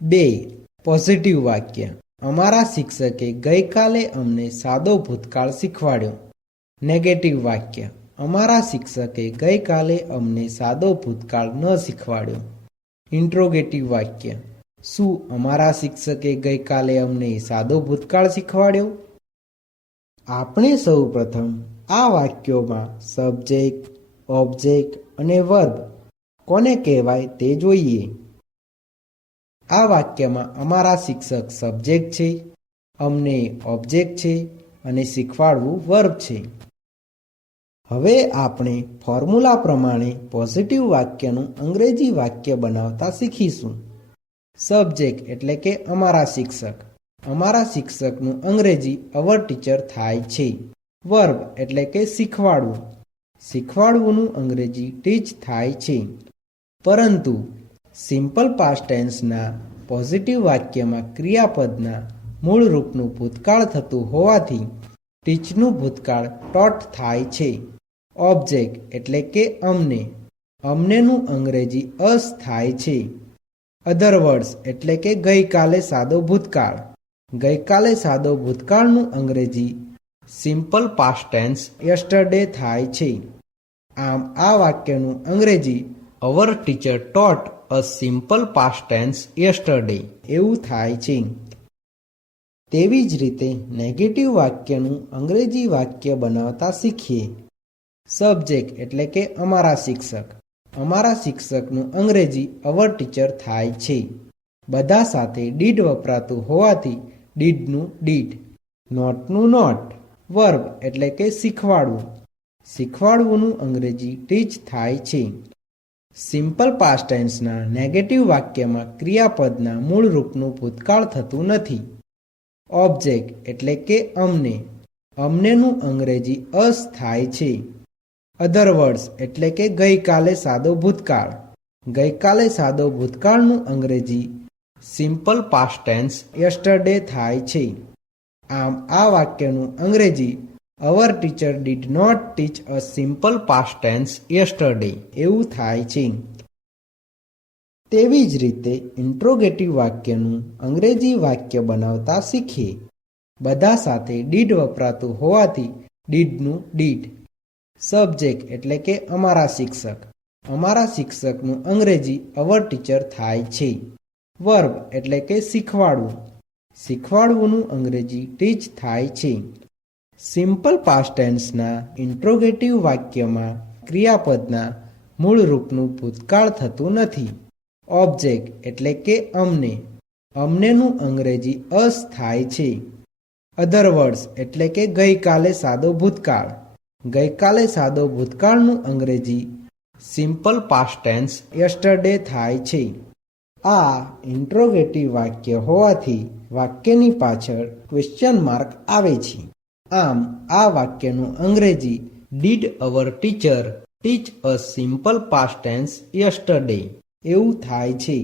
2. Positive વાક્ય. અમારા શિક્ષકે ગઈકાલે અમને સાદો ભૂતકાળ શીખવાડ્યો. નેગેટિવ વાક્ય. અમારા શિક્ષકે ગઈકાલે અમને સાદો ભૂતકાળ ન શીખવાડ્યો. ઇન્ટ્રોગેટિવ વાક્ય. શું અમારા શિક્ષકે ગઈકાલે અમને સાદો ભૂતકાળ શીખવાડ્યો? આપણે સૌ પ્રથમ આ વાક્યોમાં સબ્જેક્ટ, ઓબ્જેક્ટ અને વર્બ કોને કહેવાય તે જોઈએ. આ વાક્યમાં અમારા શિક્ષક સબ્જેક્ટ છે, અમને ઓબ્જેક્ટ છે અને શીખવાડવું વર્બ છે. હવે આપણે ફોર્મ્યુલા પ્રમાણે પોઝિટિવ વાક્યનું અંગ્રેજી વાક્ય બનાવતા શીખીશું. સબ્જેક્ટ એટલે કે અમારા શિક્ષક. અમારા શિક્ષકનું અંગ્રેજી અવર ટીચર થાય છે. વર્બ એટલે કે શીખવાડવું. શીખવાડવુંનું અંગ્રેજી ટીચ થાય છે. પરંતુ સિમ્પલ પાસ્ટ ટેન્સના પોઝિટિવ વાક્યમાં ક્રિયાપદના મૂળ રૂપનું ભૂતકાળ થતું હોવાથી ટીચનું ભૂતકાળ ટોટ થાય છે. ઓબ્જેક્ટ એટલે કે અમને. અમનેનું અંગ્રેજી અસ થાય છે. અધર વર્ડ્સ એટલે કે ગઈકાલે સાદો ભૂતકાળ. ગઈકાલે સાદો ભૂતકાળનું અંગ્રેજી સિમ્પલ પાસ્ટ ટેન્સ યસ્ટરડે થાય છે. આમ આ વાક્યનું અંગ્રેજી our teacher taught a simple past tense yesterday એવું થાય છે. તેવી જ રીતે નેગેટિવ વાક્યનું અંગ્રેજી વાક્ય બનાવતા શીખીએ. સબ્જેક્ટ એટલે કે અમારા શિક્ષક. અમારા શિક્ષકનું અંગ્રેજી અવર ટીચર થાય છે. બધા સાથે ડીડ વપરાતું હોવાથી ડીડનું ડીડ, નોટનું નોટ. વર્બ એટલે કે શીખવાડવું. શીખવાડવુંનું અંગ્રેજી ટીચ થાય છે. સિમ્પલ પાસ્ટ ટેન્સના નેગેટિવ વાક્યમાં ક્રિયાપદના મૂળ રૂપનું ભૂતકાળ થતું નથી. ઓબ્જેક્ટ એટલે કે અમને. અમનેનું અંગ્રેજી અસ થાય છે. અધર વર્ડ્સ એટલે કે ગઈકાલે સાદો ભૂતકાળ. ગઈકાલે સાદો ભૂતકાળનું અંગ્રેજી સિમ્પલ પાસ્ટ ટેન્સ યસ્ટરડે થાય છે. આમ આ વાક્યનું અંગ્રેજી our teacher did not teach a simple past tense yesterday એવું થાય છે. તેવી જ રીતે ઇન્ટ્રોગેટિવ વાક્યનું અંગ્રેજી વાક્ય બનાવતા શીખીએ. બધા સાથે ડીડ વપરાતું હોવાથી ડીડનું ડીડ. સબ્જેક્ટ એટલે કે અમારા શિક્ષક. અમારા શિક્ષકનું અંગ્રેજી અવર ટીચર થાય છે. વર્બ એટલે કે શીખવાડવું. શીખવાડવુંનું અંગ્રેજી ટીચ થાય છે. સિમ્પલ પાસ્ટ ટેન્સના ઇન્ટ્રોગેટિવ વાક્યમાં ક્રિયાપદના મૂળ રૂપનું ભૂતકાળ થતું નથી. ઓબ્જેક્ટ એટલે કે અમને. અમનેનું અંગ્રેજી અસ થાય છે. અધર વર્ડ્સ એટલે કે ગઈકાલે સાદો ભૂતકાળ. ગઈકાલે સાદો ભૂતકાળનું અંગ્રેજી સિમ્પલ પાસ્ટ ટેન્સ યસ્ટરડે થાય છે. આ ઇન્ટ્રોગેટિવ વાક્ય હોવાથી વાક્યની પાછળ ક્વેશ્ચન માર્ક આવે છે. આમ આ વાક્યનું અંગ્રેજી did our teacher teach a simple past tense yesterday એવું થાય છે.